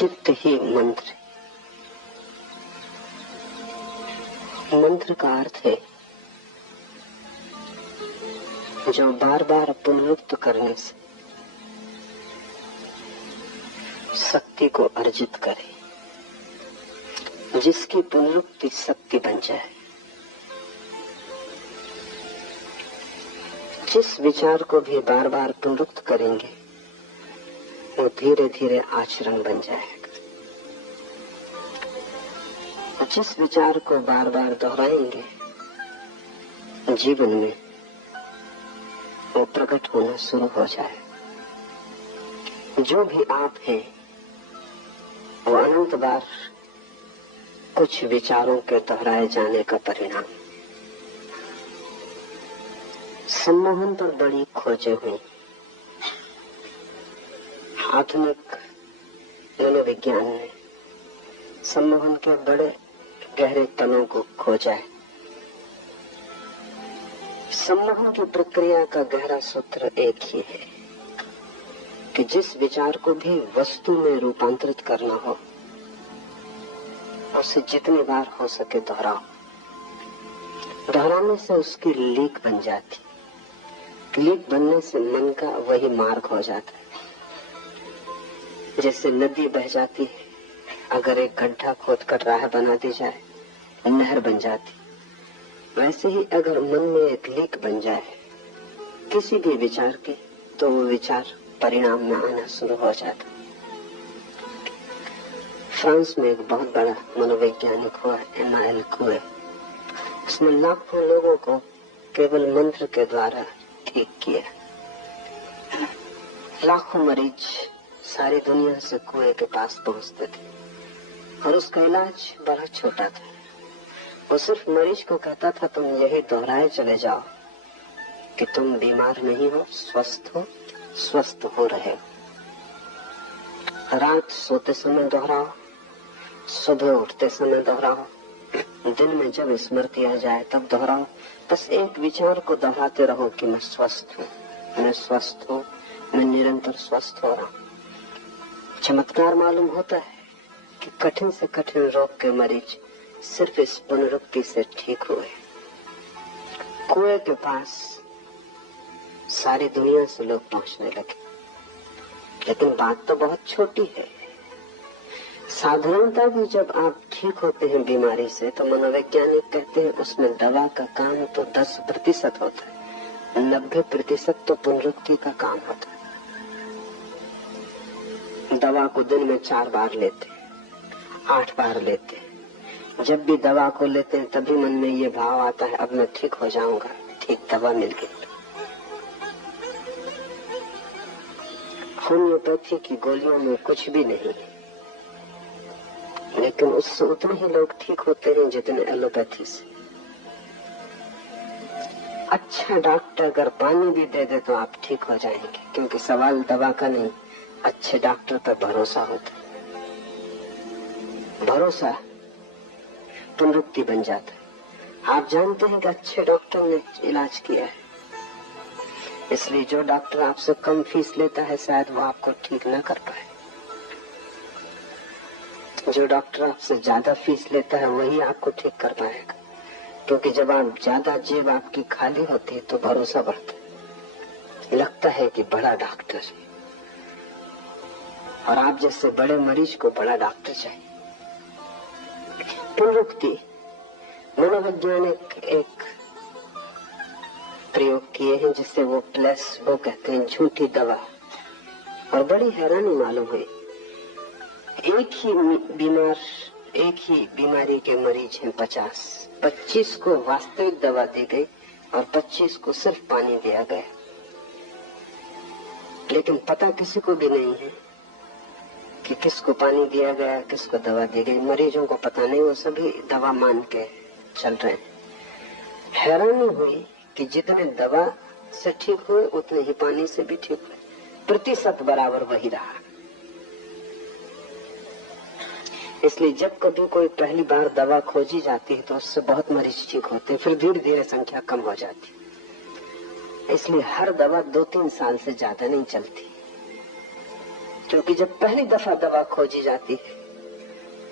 चित्त ही मंत्र। मंत्र का अर्थ है जो बार बार पुनरुक्त करने से शक्ति को अर्जित करे, जिसकी पुनरुक्ति शक्ति बन जाए। जिस विचार को भी बार बार पुनरुक्त करेंगे वो धीरे धीरे आचरण बन जाएगा। जिस विचार को बार बार दोहराएंगे जीवन में वो प्रकट होना शुरू हो जाए। जो भी आप हैं वो अनंत बार कुछ विचारों के दोहराए जाने का परिणाम। सम्मोहन पर बड़ी खोजें हुई। आधुनिक मनोविज्ञान ने सम्मोहन के बड़े गहरे तलों को खोजा है। सम्मोहन की प्रक्रिया का गहरा सूत्र एक ही है कि जिस विचार को भी वस्तु में रूपांतरित करना हो उसे जितनी बार हो सके दोहराओ। दोहराने से उसकी लीक बन जाती। लीक बनने से मन का वही मार्ग हो जाता है। जैसे नदी बह जाती है, अगर एक गड्ढा खोद कर राह बना दी जाए नहर बन जाती। वैसे ही अगर मन में एक लीक बन जाए किसी भी विचार की, तो वो विचार परिणाम में आना शुरू हो जाता। फ्रांस में एक बहुत बड़ा मनोवैज्ञानिक हुआ एमानुएल कुए। उसने लाखों लोगों को केवल मंत्र के द्वारा ठीक किया। लाखों मरीज सारी दुनिया से कुएं के पास पहुंचते थे और उसका इलाज बड़ा छोटा था। वो सिर्फ मरीज को कहता था तुम यही दोहराए चले जाओ कि तुम बीमार नहीं हो, स्वस्थ हो रहे हो। रात सोते समय दोहराओ, सुबह उठते समय दोहराओ, दिन में जब स्मृति आ जाए तब दोहराओ। बस एक विचार को दोहराते रहो कि मैं स्वस्थ हूँ, मैं स्वस्थ हूँ, मैं निरंतर स्वस्थ हो रहा हूँ। चमत्कार मालूम होता है कि कठिन से कठिन रोग के मरीज सिर्फ इस पुनरुक्ति से ठीक हुए। कुएं के पास सारी दुनिया से लोग पहुंचने लगे। लेकिन बात तो बहुत छोटी है। साधारणता भी जब आप ठीक होते हैं बीमारी से तो मनोवैज्ञानिक कहते हैं उसमें दवा का काम तो 10% होता है, 90% तो पुनरुक्ति का काम होता है। दवा को दिन में 4 बार लेते, 8 बार लेते। जब भी दवा को लेते हैं तभी मन में ये भाव आता है अब मैं ठीक हो जाऊंगा, ठीक दवा मिल गई। होम्योपैथी की गोलियों में कुछ भी नहीं, लेकिन उससे उतने ही लोग ठीक होते हैं जितने एलोपैथी से। अच्छा डॉक्टर अगर पानी भी दे दे तो आप ठीक हो जाएंगे, क्योंकि सवाल दवा का नहीं, अच्छे डॉक्टर पर भरोसा होता है। भरोसा पुनरुक्ति बन जाता है। आप जानते हैं कि अच्छे डॉक्टर ने इलाज किया है, इसलिए जो डॉक्टर आपसे कम फीस लेता है शायद वो आपको ठीक न कर पाए। जो डॉक्टर आपसे ज्यादा फीस लेता है वही आपको ठीक कर पाएगा, क्योंकि जब आप ज्यादा जेब आपकी खाली होती है तो भरोसा बढ़ता है, लगता है कि बड़ा डॉक्टर है और आप जैसे बड़े मरीज को बड़ा डॉक्टर चाहिए। पुनरुक्ति मनोवैज्ञानिक एक प्रयोग किए हैं जिससे वो प्लेसबो कहते हैं, झूठी दवा। और बड़ी हैरानी मालूम हुई, एक ही बीमारी के मरीज हैं 25 को वास्तविक दवा दी गई और 25 को सिर्फ पानी दिया गया। लेकिन पता किसी को भी नहीं है कि किसको पानी दिया गया, किसको दवा दी गई। मरीजों को पता नहीं, वो सभी दवा मान के चल रहे हैं। हैरानी हुई कि जितने दवा से ठीक हुए उतने ही पानी से भी ठीक हुए, प्रतिशत बराबर वही रहा। इसलिए जब कभी कोई पहली बार दवा खोजी जाती है तो उससे बहुत मरीज ठीक होते हैं, फिर धीरे धीरे संख्या कम हो जाती। इसलिए हर दवा 2-3 साल से ज्यादा नहीं चलती। क्योंकि जब पहली दफा दवा खोजी जाती है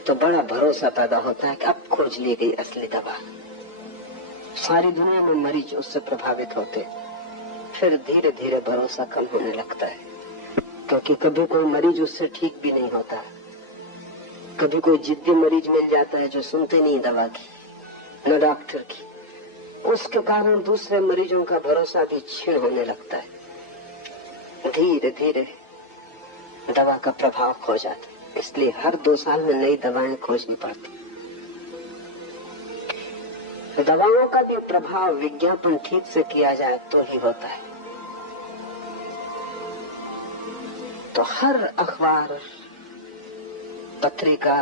तो बड़ा भरोसा पैदा होता है कि अब खोज ली गई असली दवा। सारी दुनिया में मरीज उससे प्रभावित होते, फिर धीरे धीरे भरोसा कम होने लगता है, क्योंकि कभी कोई मरीज उससे ठीक भी नहीं होता। कभी कोई जिद्दी मरीज मिल जाता है जो सुनते नहीं दवा की न डॉक्टर की, उसके कारण दूसरे मरीजों का भरोसा भी क्षीण होने लगता है। धीरे धीरे दवा का प्रभाव खो जाता है। इसलिए हर 2 साल में नई दवाएं खोजनी पड़ती। दवाओं का भी प्रभाव विज्ञापन ठीक से किया जाए तो ही होता है। तो हर अखबार, पत्रिका,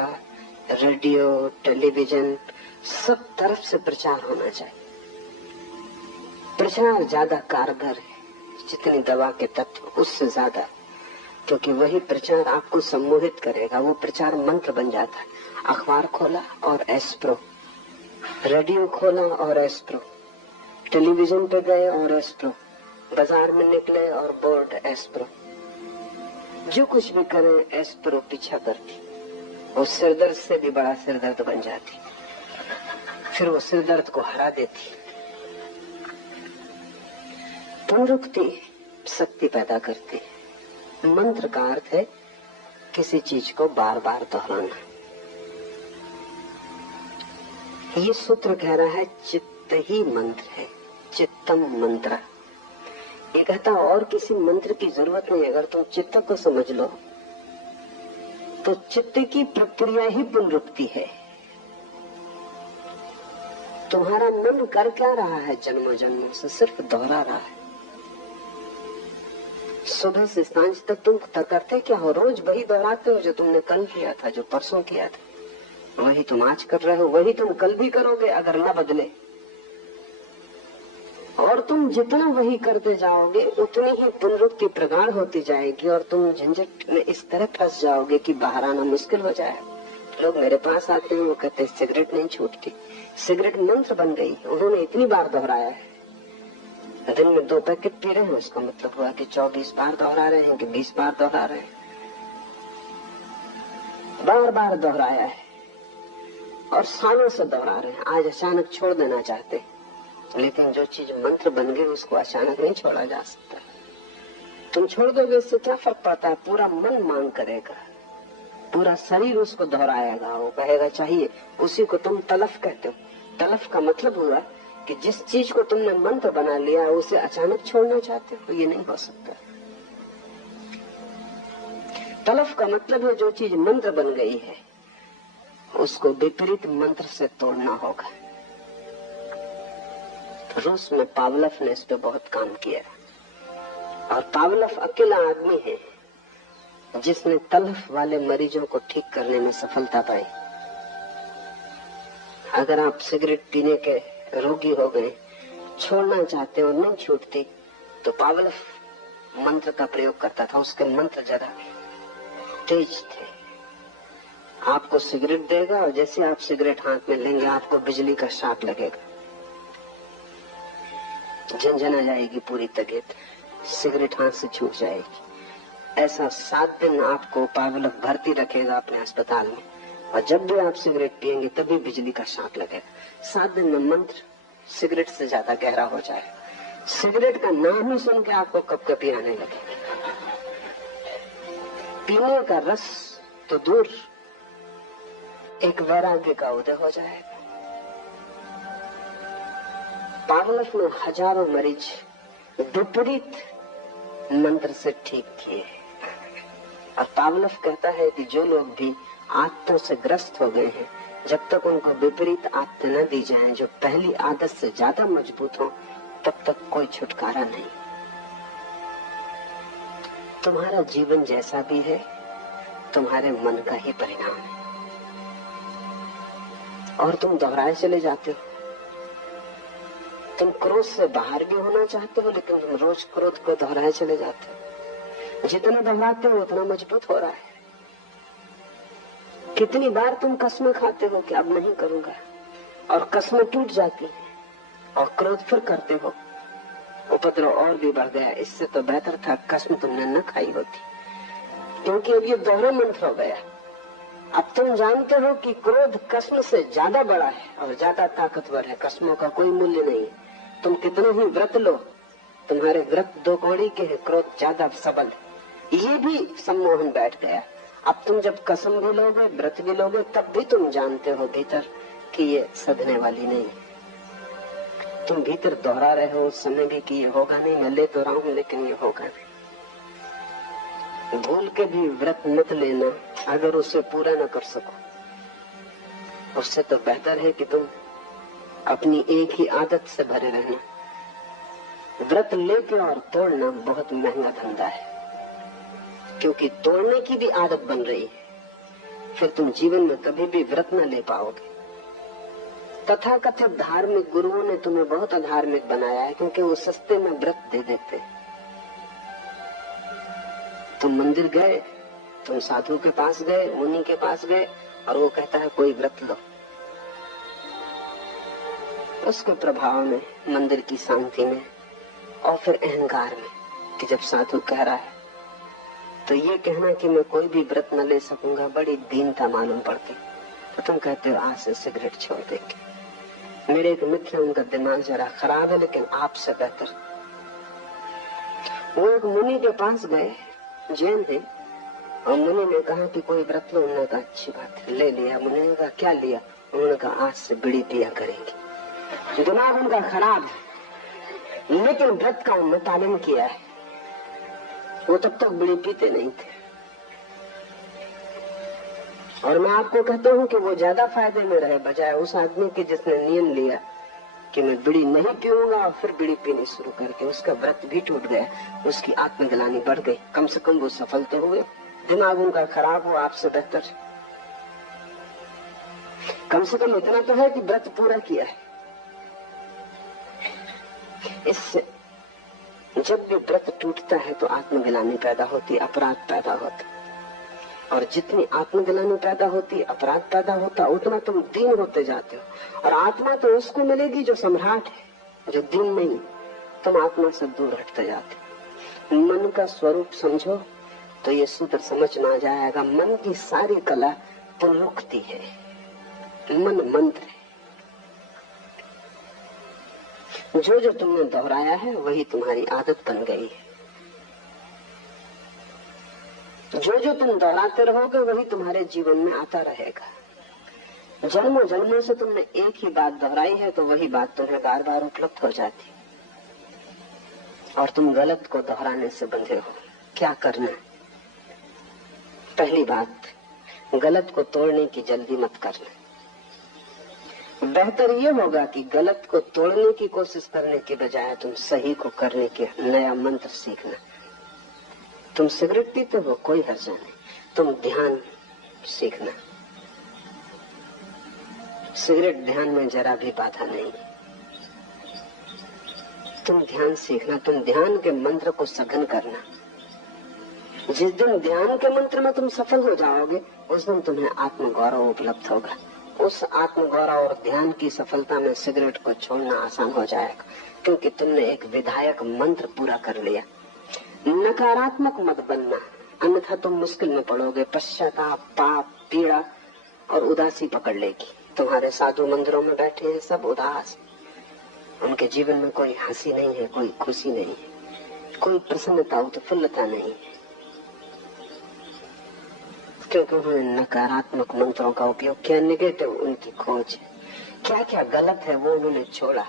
रेडियो, टेलीविजन, सब तरफ से प्रचार होना चाहिए। प्रचार ज्यादा कारगर है जितनी दवा के तत्व उससे ज्यादा, क्योंकि वही प्रचार आपको सम्मोहित करेगा। वो प्रचार मंत्र बन जाता है। अखबार खोला और एस्प्रो, रेडियो खोला और एस्प्रो, टेलीविजन पे गए और एस्प्रो, बाजार में निकले और बोर्ड एस्प्रो, जो कुछ भी करे एस्प्रो पीछा करती। वो सिरदर्द से भी बड़ा सिरदर्द बन जाती, फिर वो सिरदर्द को हरा देती। पुनरुक्ति शक्ति पैदा करती। मंत्र का अर्थ है किसी चीज को बार बार दोहराना। ये सूत्र कह रहा है चित्त ही मंत्र है, चित्तम मंत्र। ये कहता और किसी मंत्र की जरूरत नहीं। अगर तुम चित्त को समझ लो तो चित्त की प्रक्रिया ही पुनरुक्ति है। तुम्हारा मन कर क्या रहा है जन्मों जन्मों से? सिर्फ दोहरा रहा है। सुबह से सांझ तक तुम करते क्या हो? रोज वही दोहराते हो जो तुमने कल किया था, जो परसों किया था। वही तुम आज कर रहे हो, वही तुम कल भी करोगे अगर न बदले। और तुम जितना वही करते जाओगे उतनी ही पुनरुक्ति प्रगाढ़ होती जाएगी और तुम झंझट में इस तरह फंस जाओगे कि बाहर आना मुश्किल हो जाए। लोग मेरे पास आते हैं, वो कहते सिगरेट नहीं छूटती। सिगरेट मंत्र बन गई, उन्होंने इतनी बार दोहराया है। दिन में 2 पैकेट पी रहे हैं, उसका मतलब हुआ कि 24 बार दोहरा रहे हैं कि 20 बार दोहरा रहे हैं। बार बार दोहराया है और सालों से दोहरा रहे हैं। आज अचानक छोड़ देना चाहते, लेकिन जो चीज मंत्र बन गई उसको अचानक नहीं छोड़ा जा सकता। तुम छोड़ दोगे इससे क्या फर्क पड़ता है? पूरा मन मांग करेगा, पूरा शरीर उसको दोहराएगा, वो कहेगा चाहिए। उसी को तुम तलफ कहते हो। तलफ का मतलब हुआ कि जिस चीज को तुमने मंत्र बना लिया उसे अचानक छोड़ना चाहते हो, ये नहीं हो सकता। तलफ का मतलब है जो चीज मंत्र बन गई है उसको विपरीत मंत्र से तोड़ना होगा। रूस में पावलव ने इस पे बहुत काम किया और पावलव अकेला आदमी है जिसने तलफ वाले मरीजों को ठीक करने में सफलता पाई। अगर आप सिगरेट पीने के रोगी हो गए, छोड़ना चाहते हो, नहीं छूटती, तो पावलव मंत्र का प्रयोग करता था। उसके मंत्र जरा तेज थे। आपको सिगरेट देगा और जैसे आप सिगरेट हाथ में लेंगे आपको बिजली का शॉक लगेगा, झंझना जाएगी पूरी तबीयत, सिगरेट हाथ से छूट जाएगी। ऐसा 7 दिन आपको पावलव भर्ती रखेगा अपने अस्पताल में, और जब भी आप सिगरेट पिएंगे तभी बिजली का शॉक लगेगा। 7 दिन में मंत्र सिगरेट से ज्यादा गहरा हो जाए। सिगरेट का नाम ही सुन के आपको कपकपी आने लगे। पीने का रस तो दूर, एक वैराग्य का उदय हो जाएगा। पावलव ने हजारों मरीज विपरीत मंत्र से ठीक किए। और पावलव कहता है कि जो लोग भी आत्तों से ग्रस्त हो गए हैं, जब तक उनको विपरीत आदत न दी जाए जो पहली आदत से ज्यादा मजबूत हो, तब तक कोई छुटकारा नहीं। तुम्हारा जीवन जैसा भी है तुम्हारे मन का ही परिणाम है। और तुम दोहराए चले जाते हो। तुम क्रोध से बाहर भी होना चाहते हो, लेकिन तुम रोज क्रोध को दोहराए चले जाते हो। जितना दोहराते हो उतना मजबूत हो रहा है। कितनी बार तुम कसमें खाते हो कि अब नहीं करूंगा, और कसमें टूट जाती है और क्रोध फिर करते हो, उपद्रव और भी बढ़ गया। इससे तो बेहतर था कसम तुमने न खाई होती। क्योंकि अब ये दोहरा मंत्र हो गया। अब तुम जानते हो कि क्रोध कसम से ज्यादा बड़ा है और ज्यादा ताकतवर है। कसमों का कोई मूल्य नहीं है। तुम कितने ही व्रत लो, तुम्हारे व्रत 2 कौड़ी के हैं, क्रोध ज्यादा सबल है। ये भी सम्मोहन बैठ गया। अब तुम जब कसम भी लोगे, व्रत भी लोगे, तब भी तुम जानते हो भीतर कि ये सधने वाली नहीं है। तुम भीतर दोहरा रहे हो उस समय भी कि ये होगा नहीं, मैं ले तो रहा हूं लेकिन ये होगा नहीं। भूल के भी व्रत मत लेना अगर उसे पूरा न कर सको। उससे तो बेहतर है कि तुम अपनी एक ही आदत से भरे रहना। व्रत लेके और तोड़ना बहुत महंगा धंधा है, क्योंकि तोड़ने की भी आदत बन रही है। फिर तुम जीवन में कभी भी व्रत न ले पाओगे। तथाकथित धार्मिक गुरुओं ने तुम्हें बहुत अधार्मिक बनाया है, क्योंकि वो सस्ते में व्रत दे देते। तुम मंदिर गए, तुम साधु के पास गए, मुनि के पास गए, और वो कहता है कोई व्रत लो। उसके प्रभाव में, मंदिर की शांति में और फिर अहंकार में कि जब साधु कह रहा है तो ये कहना कि मैं कोई भी व्रत न ले सकूंगा बड़ी दीनता मालूम पड़ती। तो तुम कहते हो आज से सिगरेट छोड़ देंगे। मेरे एक मित्र, उनका दिमाग जरा खराब है लेकिन आपसे बेहतर। वो एक मुनि के पास गए, जैन थे, और मुनि ने कहा कि कोई व्रत लो। उन्होंने कहा अच्छी बात है, ले लिया। मुनि ने कहा क्या लिया? उन्होंने कहा आज से बीड़ी पिया करेंगे। दिमाग उनका खराब है, लेकिन व्रत का उन्होंने पालन किया है। वो तब तक बीड़ी पीते नहीं थे। और मैं आपको कहता हूँ कि वो ज्यादा फायदे में रहे बजाय उस आदमी के जिसने नियम लिया कि मैं बीड़ी नहीं पीऊंगा और फिर बीड़ी पीनी शुरू करके उसका व्रत भी टूट गया, उसकी आत्मग्लानि बढ़ गई। कम से कम वो सफल तो हुए। दिमाग उनका खराब हो, आपसे बेहतर। कम से कम इतना तो है कि व्रत पूरा किया है। इससे जब भी व्रत टूटता है तो आत्मग्लानि पैदा होती, अपराध पैदा होता। और जितनी आत्मग्लानि पैदा होती, अपराध पैदा होता, उतना तुम दीन होते जाते हो। और आत्मा तो उसको मिलेगी जो सम्राट है, जो दीन नहीं। तुम आत्मा से दूर हटते जाते। मन का स्वरूप समझो तो ये सूत्र समझ में आ जाएगा। मन की सारी कला पुनरुक्ति है। मन मंत्र है। जो जो तुमने दोहराया है वही तुम्हारी आदत बन गई है। जो जो तुम दोहराते रहोगे वही तुम्हारे जीवन में आता रहेगा। जन्मों जन्मों से तुमने एक ही बात दोहराई है तो वही बात तुम्हें बार बार उपलब्ध हो जाती। और तुम गलत को दोहराने से बंधे हो। क्या करना है? पहली बात, गलत को तोड़ने की जल्दी मत करना। बेहतर ये होगा कि गलत को तोड़ने की कोशिश करने के बजाय तुम सही को करने के नया मंत्र सीखना। तुम सिगरेट पीते हो, कोई हर्जा नहीं। तुम ध्यान सीखना। सिगरेट ध्यान में जरा भी बाधा नहीं। तुम ध्यान सीखना। तुम ध्यान के मंत्र को सघन करना। जिस दिन ध्यान के मंत्र में तुम सफल हो जाओगे उस दिन तुम्हें आत्मगौरव उपलब्ध होगा। उस आत्मगौरव और ध्यान की सफलता में सिगरेट को छोड़ना आसान हो जाएगा, क्योंकि तुमने एक विधायक मंत्र पूरा कर लिया। नकारात्मक मत बनना, अन्यथा तुम मुश्किल में पड़ोगे। पश्चाताप, पाप, पीड़ा और उदासी पकड़ लेगी। तुम्हारे साधु मंदिरों में बैठे हैं सब उदास। उनके जीवन में कोई हंसी नहीं है, कोई खुशी नहीं है, कोई प्रसन्नता उत्फुल्लता नहीं है, क्योंकि उन्होंने नकारात्मक मंत्रों का उपयोग किया। निगेटिव उनकी खोज। क्या क्या गलत है वो उन्होंने छोड़ा।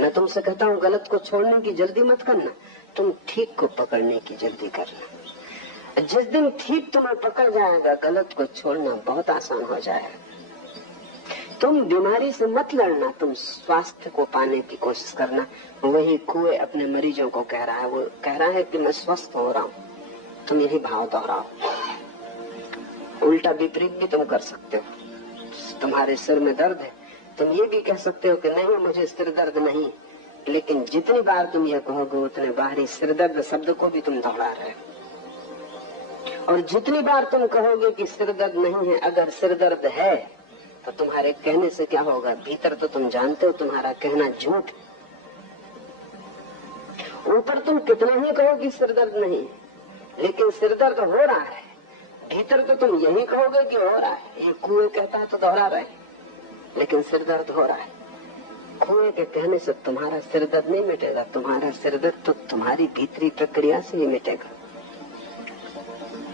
मैं तुमसे कहता हूँ गलत को छोड़ने की जल्दी मत करना, तुम ठीक को पकड़ने की जल्दी करना। जिस दिन ठीक तुम्हें पकड़ जाएगा गलत को छोड़ना बहुत आसान हो जाएगा। तुम बीमारी से मत लड़ना, तुम स्वास्थ्य को पाने की कोशिश करना। वही कुएं अपने मरीजों को कह रहा है, वो कह रहा है कि मैं स्वस्थ हो रहा हूँ। तुम यही भाव दोहराओ। उल्टा विपरीत भी तुम कर सकते हो। तुम्हारे सिर में दर्द है, तुम ये भी कह सकते हो कि नहीं मुझे सिर दर्द नहीं। लेकिन जितनी बार तुम ये कहोगे उतने बाहरी सिर दर्द शब्द को भी तुम दोहरा रहे हो। और जितनी बार तुम कहोगे कि सिर दर्द नहीं है, अगर सिर दर्द है तो तुम्हारे कहने से क्या होगा? भीतर तो तुम जानते हो तुम्हारा कहना झूठ। ऊपर तुम कितना ही कहो कि सिर दर्द नहीं, लेकिन सिर दर्द हो रहा है। भीतर तो तुम यही कहोगे कि हो रहा है, ये कुएं कहता है तो दोहरा रहे, लेकिन सिर दर्द हो रहा है। कुएं के कहने से तुम्हारा सिर दर्द नहीं मिटेगा, तुम्हारा सिर दर्द तो तुम्हारी भीतरी प्रक्रिया से ही मिटेगा।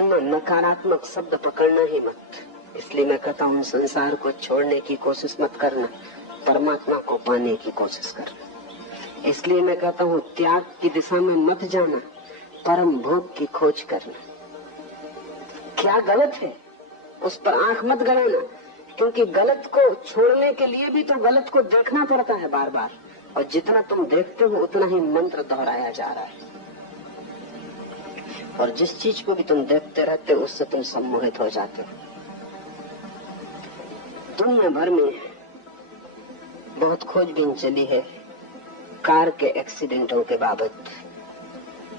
नकारात्मक शब्द पकड़ना ही मत। इसलिए मैं कहता हूँ संसार को छोड़ने की कोशिश मत करना, परमात्मा को पाने की कोशिश करना। इसलिए मैं कहता हूँ त्याग की दिशा में मत जाना, परम भोग की खोज करना। क्या गलत है उस पर आंख मत गड़ाना, क्योंकि गलत को छोड़ने के लिए भी तो गलत को देखना पड़ता है बार बार, और जितना तुम देखते हो उतना ही मंत्र दोहराया जा रहा है। और जिस चीज को भी तुम देखते रहते हो उससे तुम सम्मोहित हो जाते हो। दुनिया भर में बहुत खोजबीन चली है कार के एक्सीडेंटों के बाबत,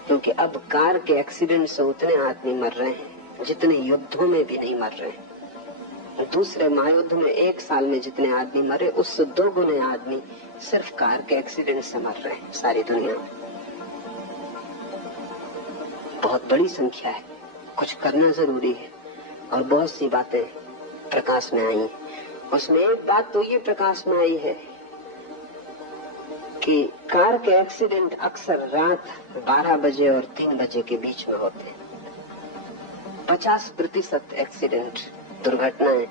क्योंकि अब कार के एक्सीडेंट से उतने आदमी मर रहे हैं जितने युद्धों में भी नहीं मर रहे। दूसरे महायुद्ध में 1 साल में जितने आदमी मरे उससे 2 गुने आदमी सिर्फ कार के एक्सीडेंट से मर रहे हैं सारी दुनिया में। बहुत बड़ी संख्या है, कुछ करना जरूरी है। और बहुत सी बातें प्रकाश में आई, उसमें एक बात तो ये प्रकाश में आई है कि कार के एक्सीडेंट अक्सर रात 12 बजे और 3 बजे के बीच में होते हैं। 50% एक्सीडेंट दुर्घटनाएं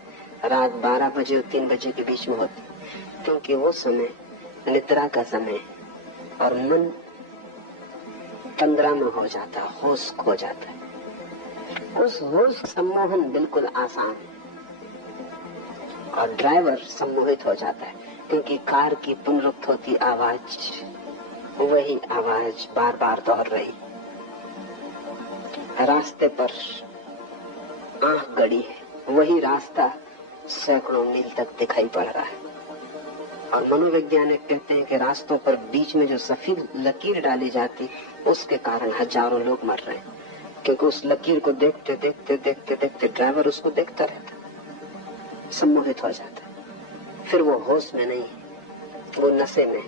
रात 12 बजे और 3 बजे के बीच में होती, क्योंकि वो समय निद्रा का समय और मन तंद्रा में हो जाता, होश खो जाता है। उस होश सम्मोहन बिल्कुल आसान है और ड्राइवर सम्मोहित हो जाता है, क्योंकि कार की पुनरुक्त होती आवाज, वही आवाज बार बार दोहर रही। रास्ते पर आंख गड़ी है, वही रास्ता सैकड़ों मील तक दिखाई पड़ रहा है। और मनोवैज्ञानिक कहते हैं कि रास्तों पर बीच में जो सफेद लकीर डाली जाती उसके कारण हजारों लोग मर रहे हैं, क्योंकि उस लकीर को देखते देखते देखते देखते ड्राइवर उसको देखता रहता, सम्मोहित हो जाता, फिर वो होश में नहीं, वो नशे में।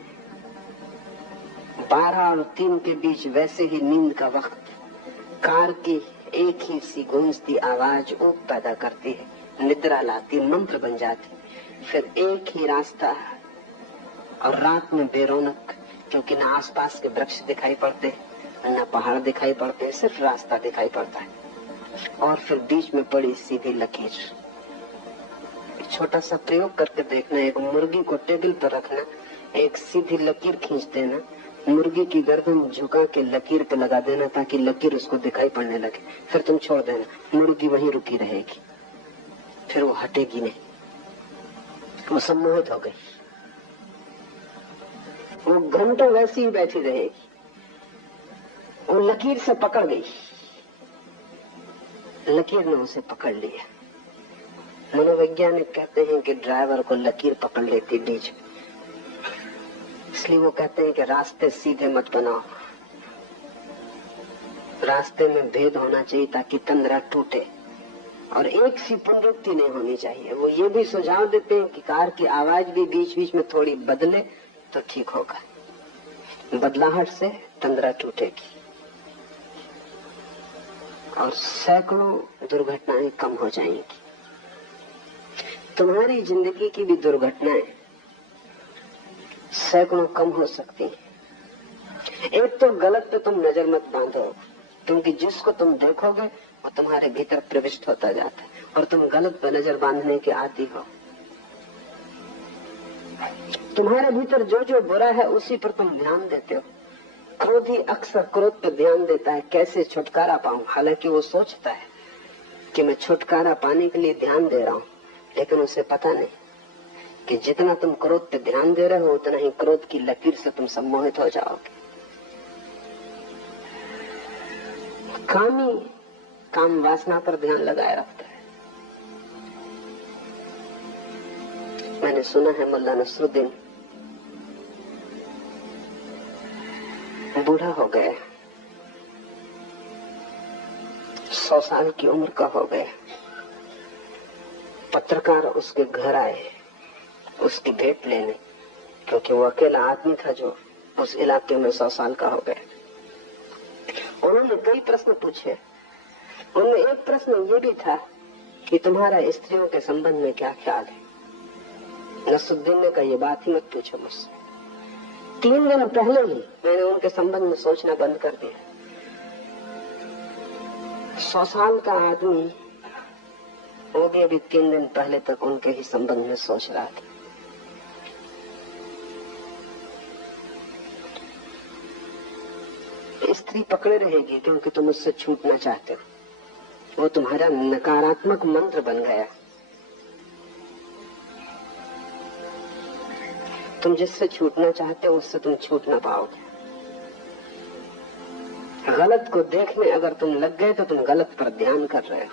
12 और 3 के बीच वैसे ही नींद का वक्त कार की एक ही सी गूंजती आवाज ऊप पैदा करती है, निद्रा लाती, मंत्र बन जाती। फिर एक ही रास्ता और रात में बेरौनक, क्योंकि न आसपास के वृक्ष दिखाई पड़ते, न पहाड़ दिखाई पड़ते, सिर्फ रास्ता दिखाई पड़ता है। और फिर बीच में पड़ी सीधी लकीर। छोटा सा प्रयोग करके देखना, एक मुर्गी को टेबल पर रखना, एक सीधी लकीर खींच देना, मुर्गी की गर्दन झुका के लकीर पे लगा देना ताकि लकीर उसको दिखाई पड़ने लगे, फिर तुम छोड़ देना, मुर्गी वहीं रुकी रहेगी, फिर वो हटेगी नहीं, वो सम्मोहित हो गई, वो घंटों वैसी ही बैठी रहेगी, वो लकीर से पकड़ गई, लकीर ने उसे पकड़ लिया। मनोवैज्ञानिक कहते हैं कि ड्राइवर को लकीर पकड़ लेती बीच में, इसलिए वो कहते हैं कि रास्ते सीधे मत बनाओ, रास्ते में भेद होना चाहिए ताकि तंद्रा टूटे, और एक सी पुनरुक्ति नहीं होनी चाहिए। वो ये भी सुझाव देते हैं कि कार की आवाज भी बीच बीच में थोड़ी बदले तो ठीक होगा, बदलाहट से तंद्रा टूटेगी और सैकड़ों दुर्घटनाएं कम हो जाएंगी। तुम्हारी जिंदगी की भी दुर्घटनाएं सैकड़ों कम हो सकती हैं। एक तो गलत पे तुम नजर मत बांधो, क्योंकि जिसको तुम देखोगे वो तुम्हारे भीतर प्रविष्ट होता जाता है, और तुम गलत पे नजर बांधने के आदी हो। तुम्हारे भीतर जो जो बुरा है उसी पर तुम ध्यान देते हो। क्रोधी अक्सर क्रोध पर ध्यान देता है, कैसे छुटकारा पाऊं, हालांकि वो सोचता है कि मैं छुटकारा पाने के लिए ध्यान दे रहा हूं, लेकिन उसे पता नहीं कि जितना तुम क्रोध पे ध्यान दे रहे हो उतना ही क्रोध की लकीर से तुम सम्मोहित हो जाओगे। कामी काम वासना पर ध्यान लगाए रखता है। मैंने सुना है मुल्ला नसरुद्दीन बूढ़ा हो गया, 100 साल की उम्र का हो गया। पत्रकार उसके घर आए उसकी भेंट लेने, क्योंकि वो अकेला आदमी था जो उस इलाके में 100 साल का हो गया। उन्होंने कई प्रश्न पूछे, उनमें एक प्रश्न ये भी था कि तुम्हारा स्त्रियों के संबंध में क्या ख्याल है। नसरुद्दीन ने कहा, ये बात ही मत पूछो मुझसे। 3 दिन पहले ही मैंने उनके संबंध में सोचना बंद कर दिया। 100 साल का आदमी वो भी अभी 3 दिन पहले तक उनके ही संबंध में सोच रहा था। स्त्री पकड़े रहेगी क्योंकि तुम उससे छूटना चाहते हो। वो तुम्हारा नकारात्मक मंत्र बन गया। तुम जिससे छूटना चाहते हो उससे तुम छूट ना पाओगे। गलत को देखने अगर तुम लग गए तो तुम गलत पर ध्यान कर रहे हो।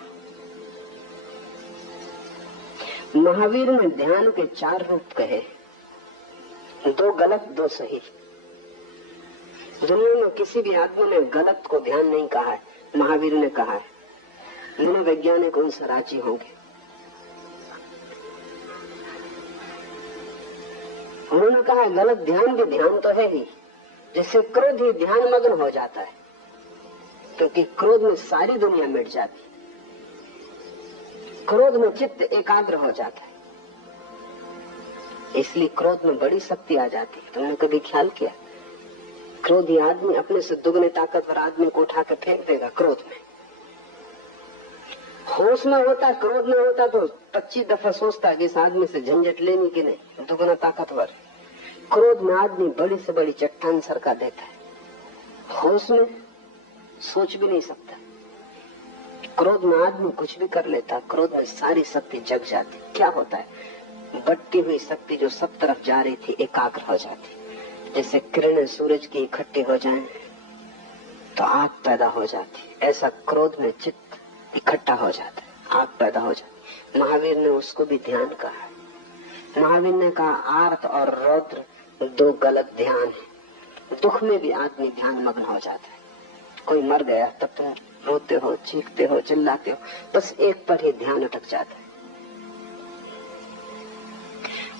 महावीर ने ध्यान के 4 रूप कहे, 2 गलत 2 सही। दुनिया में किसी भी आदमी ने गलत को ध्यान नहीं कहा है, महावीर ने कहा है। मनोवैज्ञानिक उनसे राजी होंगे। उन्होंने कहा है गलत ध्यान भी ध्यान तो है ही, जिससे क्रोध ही ध्यान मग्न हो जाता है, क्योंकि क्रोध में सारी दुनिया मिट जाती। क्रोध में चित्त एकाग्र हो जाता है, इसलिए क्रोध में बड़ी शक्ति आ जाती है। तुमने कभी ख्याल किया, क्रोधी आदमी अपने से दुगने ताकतवर आदमी को उठा के फेंक देगा क्रोध में। होश में होता, क्रोध में होता तो 25 दफा सोचता कि इस आदमी से झंझट लेनी कि नहीं, दुगना ताकतवर। क्रोध में आदमी बड़ी से बड़ी चट्टान सरका देता है, होश में सोच भी नहीं सकता। क्रोध में आदमी कुछ भी कर लेता, क्रोध में सारी शक्ति जग जाती। क्या होता है, बढ़ती हुई शक्ति जो सब तरफ जा रही थी एकाग्र हो जाती। जैसे किरणें सूरज की इकट्ठी हो जाएं तो आग पैदा हो जाती, ऐसा क्रोध में चित्त इकट्ठा हो जाता है, आग पैदा हो जाती। महावीर ने उसको भी ध्यान कहा। महावीर ने कहा आर्त और रौद्र 2 गलत ध्यान है। दुख में भी आदमी ध्यान मग्न हो जाता है। कोई मर गया तब तुम रोते हो, चीखते हो, चिल्लाते हो, बस एक पर ही ध्यान अटक जाता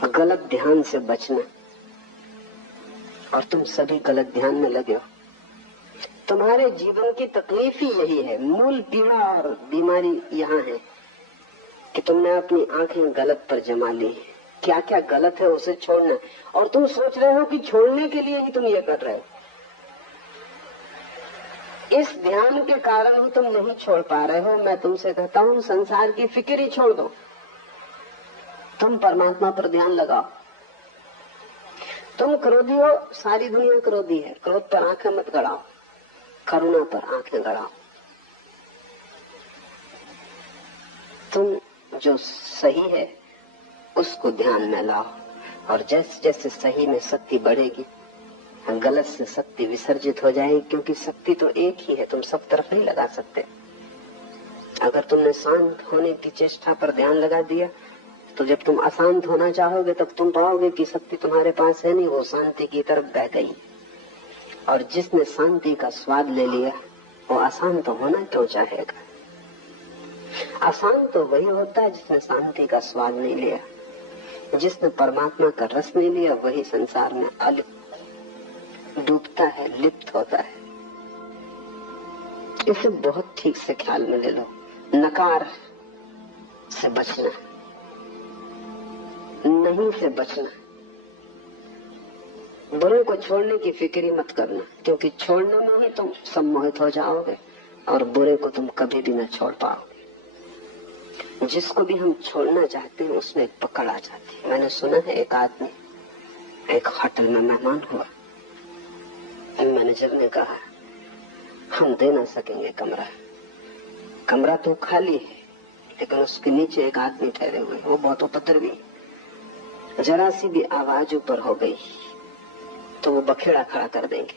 है। गलत ध्यान से बचना, और तुम सभी गलत ध्यान में लगे हो। तुम्हारे जीवन की तकलीफ ही यही है, मूल पीड़ा और बीमारी यहाँ है कि तुमने अपनी आंखें गलत पर जमा ली। क्या क्या गलत है उसे छोड़ना, और तुम सोच रहे हो कि छोड़ने के लिए ही तुम ये कर रहे हो। इस ध्यान के कारण ही तुम नहीं छोड़ पा रहे हो। मैं तुमसे कहता हूँ संसार की फिक्र ही छोड़ दो, तुम परमात्मा पर ध्यान लगाओ। तुम क्रोधी हो, सारी दुनिया क्रोधी है, क्रोध पर आंखें मत गड़ाओ, करुणा पर आंखें गड़ाओ। तुम जो सही है उसको ध्यान में लाओ, और जैसे जैसे सही में शक्ति बढ़ेगी गलत से शक्ति विसर्जित हो जाएगी, क्योंकि शक्ति तो एक ही है, तुम सब तरफ नहीं लगा सकते। अगर तुमने शांत होने की चेष्टा पर ध्यान लगा दिया तो जब तुम अशांत होना चाहोगे तब तुम पाओगे कि शक्ति तुम्हारे पास है नहीं, वो शांति की तरफ बह गई। और जिसने शांति का स्वाद ले लिया वो अशांत होना क्यों चाहेगा। अशांत तो वही होता है जिसने शांति का स्वाद नहीं लिया। जिसने परमात्मा का रस नहीं लिया वही संसार में अलिप्त डूबता है, लिप्त होता है। इसे बहुत ठीक से ख्याल में ले लो। नकार से बचना, नहीं से बचना, बुरे को छोड़ने की फिक्र मत करना, क्योंकि छोड़ने में ही तुम सम्मोहित हो जाओगे और बुरे को तुम कभी भी न छोड़ पाओगे। जिसको भी हम छोड़ना चाहते हैं उसमें एक पकड़ आ जाती है। मैंने सुना है एक आदमी एक होटल में मेहमान हुआ, मैनेजर ने कहा हम दे ना सकेंगे कमरा, कमरा तो खाली है, लेकिन उसके नीचे एक आदमी ठहरे हुए, वो बहुत उपद्रवी, जरा सी भी आवाज ऊपर हो गई तो वो बखेड़ा खड़ा कर देंगे।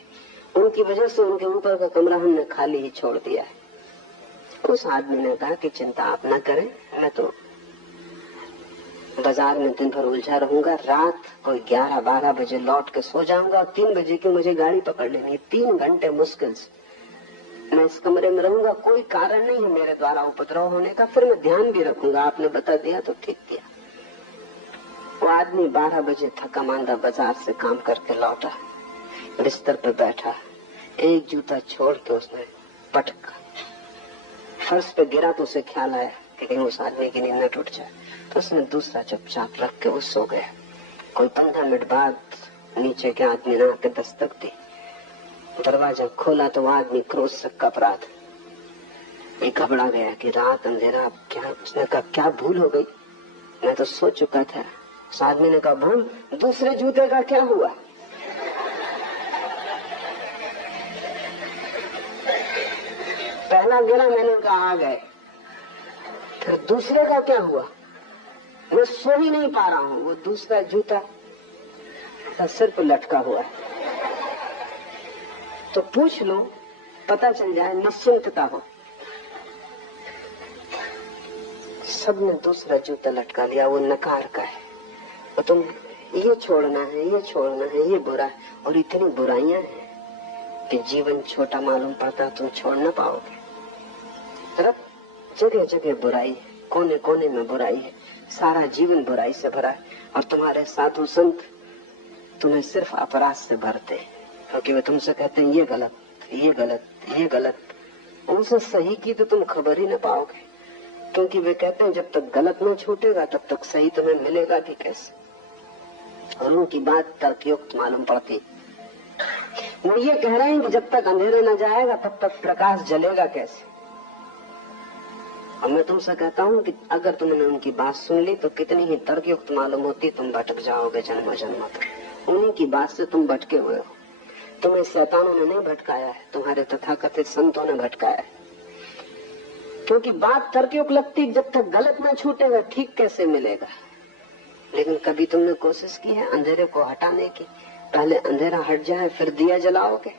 उनकी वजह से उनके ऊपर का कमरा हमने खाली ही छोड़ दिया है। उस आदमी ने कहा कि चिंता आप ना करें, मैं तो बाजार में दिन भर उलझा रहूंगा, रात कोई 11-12 बजे लौट के सो जाऊंगा, 3 बजे की मुझे गाड़ी पकड़ लेनी है। 3 घंटे मुश्किल से मैं इस कमरे में रहूंगा, कोई कारण नहीं है मेरे द्वारा उपद्रव होने का, फिर मैं ध्यान भी रखूंगा, आपने बता दिया तो ठीक किया। वो आदमी 12 बजे थका मांदा बाजार से काम करके लौटा, बिस्तर पे बैठा, एक जूता छोड़ के उसने पटक फर्श पे गिरा तो उसे ख्याल आया कि कहीं उस आदमी की नींद न टूट जाए, तो उसने दूसरा चुपचाप रख के वो सो गया। कोई 15 मिनट बाद नीचे के आदमी ने आके दस्तक दी। दरवाजा खोला तो वो आदमी क्रोध से कप रहा था। ये घबरा गया कि रात अंधेरा, क्या? उसने कहा क्या भूल हो गई? मैं तो सो चुका था। उस आदमी ने कहा भूल? दूसरे जूते का क्या हुआ? पहला गिरा, मैंने कहा आ गए, फिर दूसरे का क्या हुआ? मैं सो ही नहीं पा रहा हूँ। वो दूसरा जूता सिर पर लटका हुआ है। तो पूछ लो, पता चल जाए, निश्चिंतता हो। सबने दूसरा जूता लटका लिया, वो नकार का है। और तुम ये छोड़ना है, ये छोड़ना है, ये बुरा है, और इतनी बुराइयां हैं कि जीवन छोटा मालूम पड़ता, तुम छोड़ न पाओगे। तरफ जगह जगह बुराई है, कोने कोने में बुराई है, सारा जीवन बुराई से भरा है। और तुम्हारे साधु संत तुम्हें सिर्फ अपराध से भरते हैं, क्योंकि वे तुमसे कहते हैं ये गलत, ये गलत, ये गलत। उनसे सही की तो तुम खबर ही न पाओगे, क्योंकि वे कहते हैं जब तक गलत न छूटेगा तब तक सही तुम्हें मिलेगा भी कैसे। और उनकी बात तर्कयुक्त मालूम पड़ती। वो ये कह रहे हैं कि जब तक अंधेरा न जाएगा तब तक प्रकाश जलेगा कैसे। और मैं तुमसे कहता हूँ कि अगर तुमने उनकी बात सुन ली तो कितनी ही तर्कयुक्त मालूम होती, तुम भटक जाओगे जन्म जन्म तक। उन्हीं की बात से तुम भटके हुए हो। तुम्हें शैतानों ने नहीं भटकाया है, तुम्हारे तथाकथित संतों ने भटकाया है। क्योंकि बात तर्कयुक्त लगती, जब तक गलत न छूटेगा ठीक कैसे मिलेगा। लेकिन कभी तुमने कोशिश की है अंधेरे को हटाने की? पहले अंधेरा हट जाए फिर दिया जलाओगे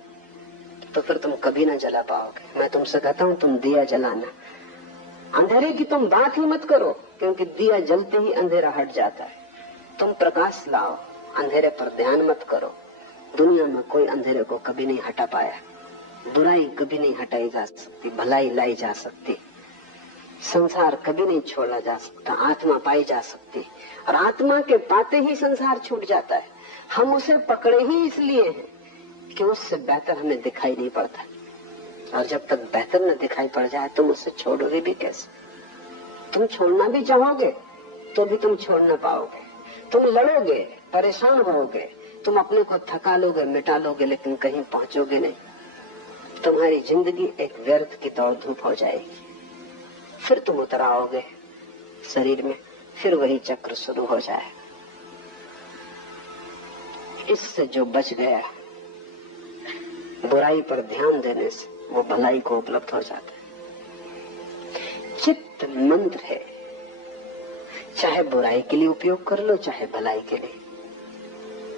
तो फिर तुम कभी ना जला पाओगे। मैं तुमसे कहता हूँ तुम दिया जलाना, अंधेरे की तुम बात ही मत करो, क्योंकि दिया जलते ही अंधेरा हट जाता है। तुम प्रकाश लाओ, अंधेरे पर ध्यान मत करो। दुनिया में कोई अंधेरे को कभी नहीं हटा पाया। बुराई कभी नहीं हटाई जा सकती, भलाई लाई जा सकती। संसार कभी नहीं छोड़ा जा सकता, आत्मा पाई जा सकती। और आत्मा के पाते ही संसार छूट जाता है। हम उसे पकड़े ही इसलिए हैं कि उससे बेहतर हमें दिखाई नहीं पड़ता। और जब तक बेहतर न दिखाई पड़ जाए तुम उसे छोड़ोगे भी कैसे? तुम छोड़ना भी चाहोगे तो भी तुम छोड़ न पाओगे। तुम लड़ोगे, परेशान होगे, तुम अपने को थका लोगे, मिटा लोगे, लेकिन कहीं पहुंचोगे नहीं। तुम्हारी जिंदगी एक व्यर्थ की दौड़ धूप हो जाएगी। फिर तुम उतर आओगे शरीर में, फिर वही चक्र शुरू हो जाए। इससे जो बच गया बुराई पर ध्यान देने से, वो भलाई को उपलब्ध हो जाता है। चित्त मंत्र है, चाहे बुराई के लिए उपयोग कर लो चाहे भलाई के लिए,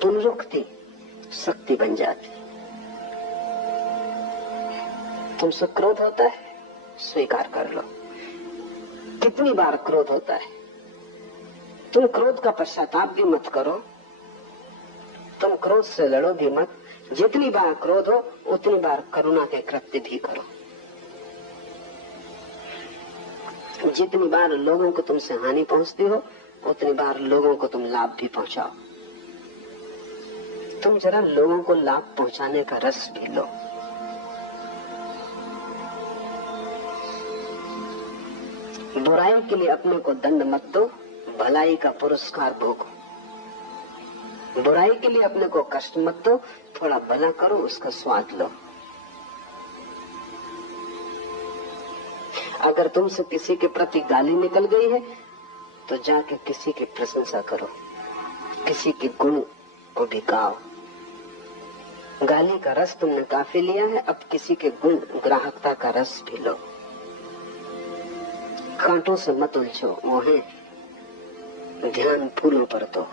पुनरुक्ति शक्ति बन जाती। तुमसे क्रोध होता है, स्वीकार कर लो। कितनी बार क्रोध होता है, तुम क्रोध का पश्चाताप भी मत करो, तुम क्रोध से लड़ो भी मत। जितनी बार क्रोध हो उतनी बार करुणा के कृत्य भी करो। जितनी बार लोगों को तुमसे हानि पहुंचती हो उतनी बार लोगों को तुम लाभ भी पहुंचाओ। तुम जरा लोगों को लाभ पहुंचाने का रस भी लो। बुराई के लिए अपने को दंड मत दो, भलाई का पुरस्कार भोगो। बुराई के लिए अपने को कष्ट मत दो, थोड़ा भला करो, उसका स्वाद लो। अगर तुमसे किसी के प्रति गाली निकल गई है तो जाके किसी की प्रशंसा करो, किसी के गुण को भी गाओ। गाली का रस तुमने काफी लिया है, अब किसी के गुण ग्राहकता का रस भी लो। कांटों से मत उलझो, वो है ध्यान फूलों पर दो।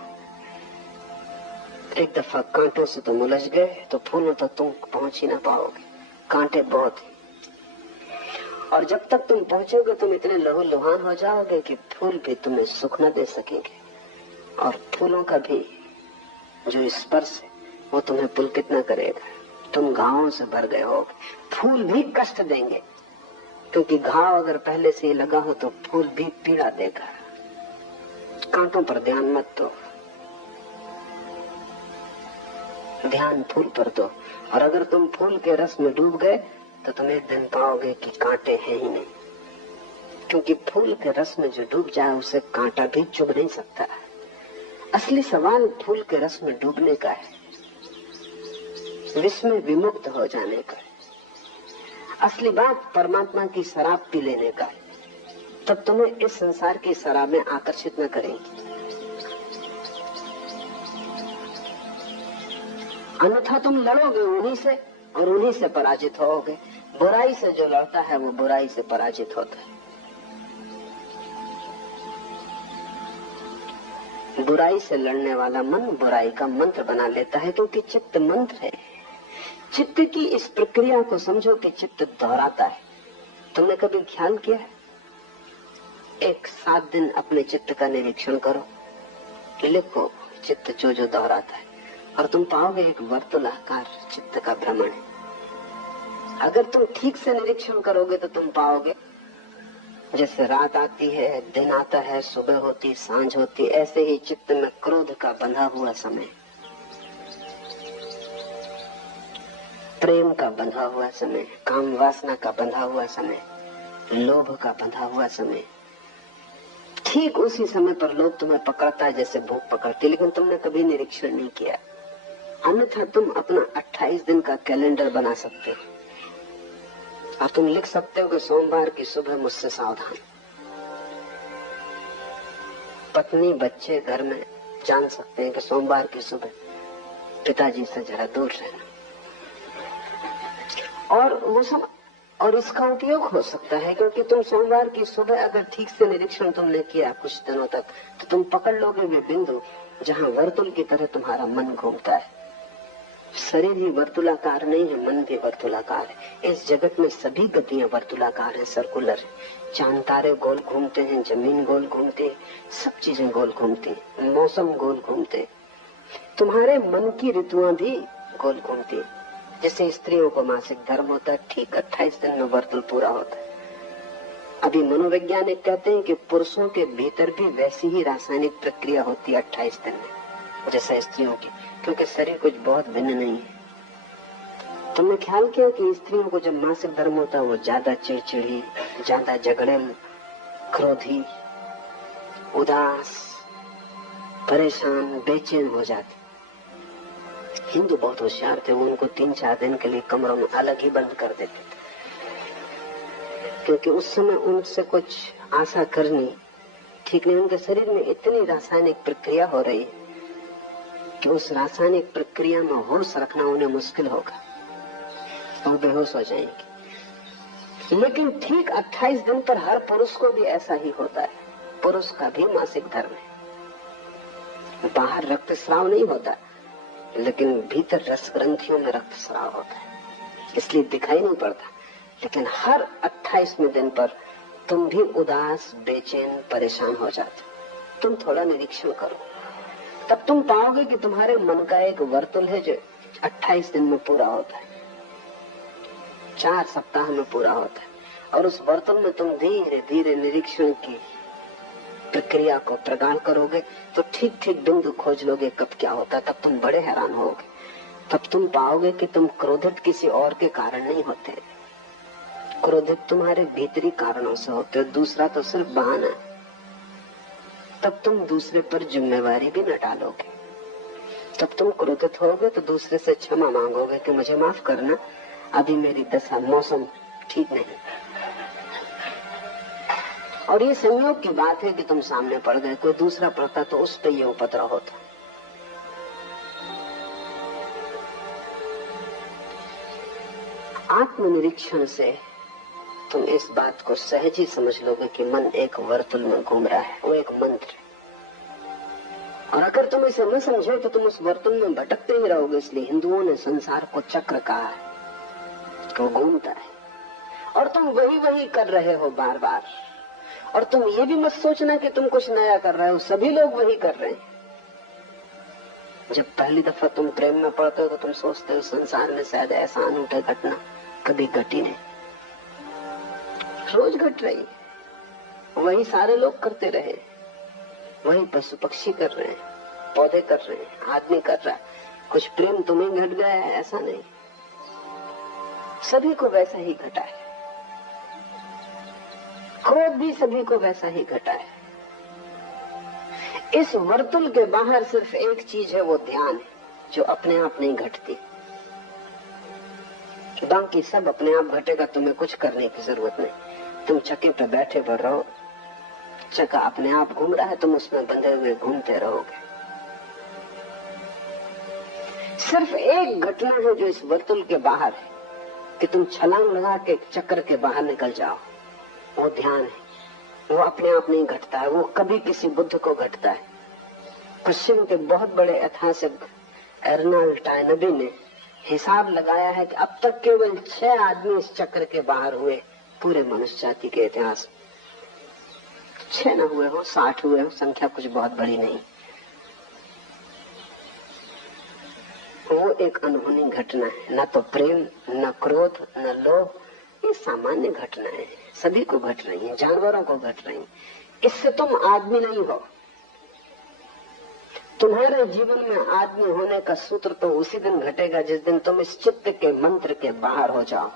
एक दफा कांटों से तुम उलझ गए तो फूलों तक तुम पहुंच ही ना पाओगे, कांटे बहुत हैं। और जब तक तुम पहुंचोगे तुम इतने लहू लुहान हो जाओगे कि फूल भी तुम्हें सुख न दे सकेंगे, और फूलों का भी जो स्पर्श है वो तुम्हें पुलकित न करेगा। तुम घावों से भर गए हो, फूल भी कष्ट देंगे, क्योंकि घाव अगर पहले से ही लगा हो तो फूल भी पीड़ा देगा। कांटों पर ध्यान मत दो, ध्यान फूल पर दो। और अगर तुम फूल के रस में डूब गए तो तुम एक दिन पाओगे कि कांटे हैं ही नहीं। क्योंकि फूल के रस में जो डूब जाए उसे कांटा भी चुभ नहीं सकता। असली सवाल फूल के रस में डूबने का है, विष में विमुक्त हो जाने का है। असली बात परमात्मा की शराब पी लेने का है, तब तुम्हें इस संसार की शराबें आकर्षित न करेंगी। अन्यथा तुम लड़ोगे उन्हीं से और उन्हीं से पराजित होगे। बुराई से जो लड़ता है वो बुराई से पराजित होता है। बुराई से लड़ने वाला मन बुराई का मंत्र बना लेता है, क्योंकि चित्त मंत्र है। चित्त की इस प्रक्रिया को समझो कि चित्त दोहराता है। तुमने कभी ख्याल किया है? एक 7 दिन अपने चित्त का निरीक्षण करो, लिखो चित्त जो जो दोहराता है, और तुम पाओगे एक वर्तुलाकार चित्त का भ्रमण है। अगर तुम ठीक से निरीक्षण करोगे तो तुम पाओगे जैसे रात आती है, दिन आता है, सुबह होती, सांझ होती, ऐसे ही चित्त में क्रोध का बंधा हुआ समय, प्रेम का बंधा हुआ समय, काम वासना का बंधा हुआ समय, लोभ का बंधा हुआ समय। ठीक उसी समय पर लोभ तुम्हें पकड़ता है जैसे भूख पकड़ती, लेकिन तुमने कभी निरीक्षण नहीं किया। अन्यथा तुम अपना 28 दिन का कैलेंडर बना सकते हो और तुम लिख सकते हो कि सोमवार की सुबह मुझसे सावधान। पत्नी बच्चे घर में जान सकते हैं कि सोमवार की सुबह पिताजी से जरा दूर रहना, और वो सब, और इसका उपयोग हो सकता है क्योंकि तुम सोमवार की सुबह अगर ठीक से निरीक्षण तुमने किया कुछ दिनों तक, तो तुम पकड़ लोगे वे बिंदु जहाँ वर्तुल की तरह तुम्हारा मन घूमता है। शरीर ही वर्तुलाकार नहीं है, मन भी वर्तुलाकार है। इस जगत में सभी गतियां वर्तुलाकार है, सर्कुलर है। चांद तारे गोल घूमते हैं, जमीन गोल घूमती है, सब चीजें गोल घूमती हैं, मौसम गोल घूमते हैं। तुम्हारे मन की ऋतुआं भी गोल घूमती है। जैसे स्त्रियों को मासिक धर्म होता है, ठीक 28 दिन में वर्तुल पूरा होता है। अभी मनोवैज्ञानिक कहते हैं कि पुरुषों के भीतर भी वैसी ही रासायनिक प्रक्रिया होती है 28 दिन में जैसा स्त्रियों की, क्योंकि शरीर कुछ बहुत भिन्न नहीं है। तुमने ख्याल किया कि स्त्रियों को जब मासिक धर्म होता है वो ज्यादा चिड़चिड़ी, ज्यादा झगड़ेल, क्रोधी, उदास, परेशान, बेचैन हो जाती। हिंदू बहुत होशियार थे, वो उनको 3-4 दिन के लिए कमरों में अलग ही बंद कर देते थे, क्योंकि उस समय उनसे कुछ आशा करनी ठीक नहीं। उनके शरीर में इतनी रासायनिक प्रक्रिया हो रही है कि उस रासायनिक प्रक्रिया में होश रखना उन्हें मुश्किल होगा, वो बेहोश हो जाएंगे। लेकिन ठीक 28 दिन पर हर पुरुष को भी ऐसा ही होता है। पुरुष का भी मासिक धर्म है। बाहर रक्तस्राव नहीं होता, लेकिन भीतर रस ग्रंथियों में रक्तस्राव होता है, इसलिए दिखाई नहीं पड़ता। लेकिन हर 28वें दिन पर तुम भी उदास, बेचैन, परेशान हो जाते। तुम थोड़ा निरीक्षण करो, तब तुम पाओगे कि तुम्हारे मन का एक वर्तुल है जो 28 दिन में पूरा होता है, 4 सप्ताह में पूरा होता है। और उस वर्तुल में तुम धीरे धीरे निरीक्षण की प्रक्रिया को प्रगाढ़ करोगे तो ठीक ठीक बिंदु खोज लोगे कब क्या होता है। तब तुम बड़े हैरान होगे। तब तुम पाओगे कि तुम क्रोधित किसी और के कारण नहीं होते, क्रोधित तुम्हारे भीतरी कारणों से होते, दूसरा तो सिर्फ बहाना है। तब तुम दूसरे पर जिम्मेवारी भी न डालोगे। तब तुम क्रोधित होगे तो दूसरे से क्षमा मांगोगे कि मुझे माफ करना, अभी मेरी दशा, मौसम ठीक नहीं। और ये संयोग की बात है कि तुम सामने पड़ गए, कोई दूसरा पड़ता तो उस पे ये उपद्रव होता। आत्मनिरीक्षण से तुम इस बात को सहज ही समझ लोगे कि मन एक वर्तुल में घूम रहा है, वो एक मंत्र है। और अगर तुम इसे न समझो तो तुम उस वर्तुल में भटकते ही रहोगे। इसलिए हिंदुओं ने संसार को चक्र कहा है, वो घूमता है और तुम वही वही कर रहे हो बार बार। और तुम ये भी मत सोचना कि तुम कुछ नया कर रहे हो, सभी लोग वही कर रहे हैं। जब पहली दफा तुम प्रेम में पड़ते हो तो तुम सोचते हो संसार में शायद ऐसा अनूठा घटना कभी घटी नहीं, रोज घट रही है। वही सारे लोग करते रहे, वही पशु पक्षी कर रहे हैं, पौधे कर रहे हैं, आदमी कर रहा है। कुछ प्रेम तुम्हें घट गया है ऐसा नहीं, सभी को वैसा ही घटा है। क्रोध भी सभी को वैसा ही घटा है। इस वर्तुल के बाहर सिर्फ एक चीज है, वो ध्यान है, जो अपने आप नहीं घटती। बाकी सब अपने आप घटेगा, तुम्हें कुछ करने की जरूरत नहीं। तुम चक्के पे बैठे बढ़ रहो, चक्का अपने आप घूम रहा है, तुम उसमें बंधे हुए घूमते रहोगे। सिर्फ एक घटना है जो इस वर्तुल के बाहर है, कि तुम छलांग लगा के चक्र के बाहर निकल जाओ, वो ध्यान है। वो अपने आप नहीं घटता है, वो कभी किसी बुद्ध को घटता है। पश्चिम के बहुत बड़े ऐतिहासिक अर्नल्ड टायनबी ने हिसाब लगाया है कि अब तक केवल 6 आदमी इस चक्र के बाहर हुए पूरे मनुष्य जाति के इतिहास में। 6 न हुए हो, 60 हुए हो, संख्या कुछ बहुत बड़ी नहीं। वो एक अनहोनी घटना है, न तो प्रेम, न क्रोध, न लोभ, ये सामान्य घटना है, सभी को घट रही है, जानवरों को घट रही है। इससे तुम आदमी नहीं हो। तुम्हारे जीवन में आदमी होने का सूत्र तो उसी दिन घटेगा जिस दिन तुम इस चित्त के मंत्र के बाहर हो जाओ,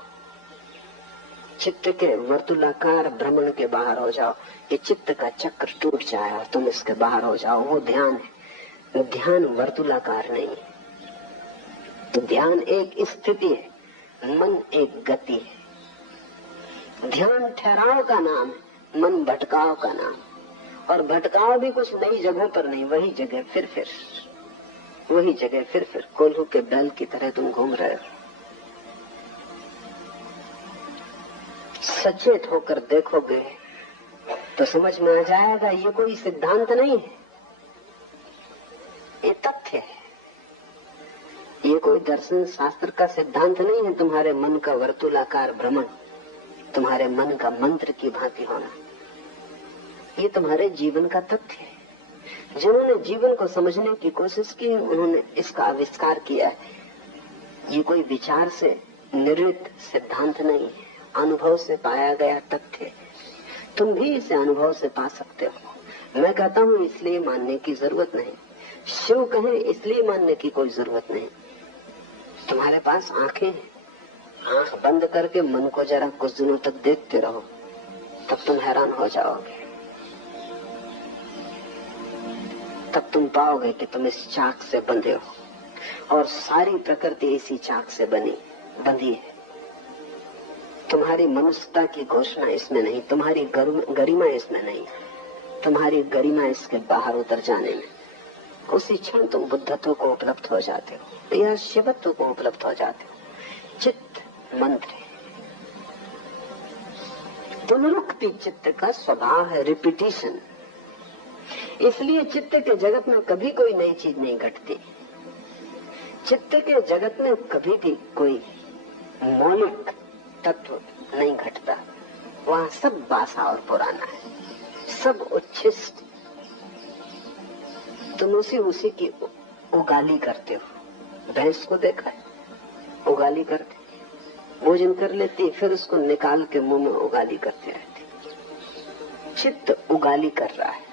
चित्त के वर्तुलाकार भ्रमण के बाहर हो जाओ, ये चित्त का चक्र टूट जाए और तुम इसके बाहर हो जाओ। वो ध्यान है। ध्यान वर्तुलाकार नहीं है। तो ध्यान एक स्थिति है, मन एक गति है। ध्यान ठहराव का नाम है, मन भटकाव का नाम। और भटकाव भी कुछ नई जगहों पर नहीं, वही जगह फिर वही जगह फिर कोल्हू के बैल की तरह तुम घूम रहे हो। सचेत होकर देखोगे तो समझ में आ जाएगा, ये कोई सिद्धांत नहीं है, ये तथ्य है। ये कोई दर्शन शास्त्र का सिद्धांत नहीं है। तुम्हारे मन का वर्तुलाकार भ्रमण, तुम्हारे मन का मंत्र की भांति होना, ये तुम्हारे जीवन का तथ्य है। जिन्होंने जीवन को समझने की कोशिश की, उन्होंने इसका आविष्कार किया है। ये कोई विचार से निर्मित सिद्धांत नहीं है, अनुभव से पाया गया तथ्य। तुम भी इसे अनुभव से पा सकते हो। मैं कहता हूँ इसलिए मानने की जरूरत नहीं, शिव कहे इसलिए मानने की कोई जरूरत नहीं। तुम्हारे पास आंखें हैं, आंख बंद करके मन को जरा कुछ दिनों तक देखते रहो, तब तुम हैरान हो जाओगे। तब तुम पाओगे कि तुम इस चाक से बंधे हो और सारी प्रकृति इसी चाक से बंधी है। तुम्हारी मनुष्यता की घोषणा इसमें नहीं, तुम्हारी गरिमा इसमें नहीं, तुम्हारी गरिमा इसके बाहर उतर जाने में। उसी क्षण तुम बुद्धत्व को उपलब्ध हो जाते हो या शिवत्व को उपलब्ध हो जाते हो। चित्त मंत्र है, पुनरुक्ति चित्त का स्वभाव है, रिपीटिशन। इसलिए चित्त के जगत में कभी कोई नई चीज नहीं घटती। चित्त के जगत में कभी भी कोई मौलिक तत्व नहीं घटता। वहाँ सब बासा और पुराना है, सब उच्छिष्ट। तुम उसी की उगाली करते हो। भैंस को देखा है, उगाली करते, भोजन कर लेती, फिर उसको निकाल के मुंह में उगाली करते रहती। चित्त उगाली कर रहा है।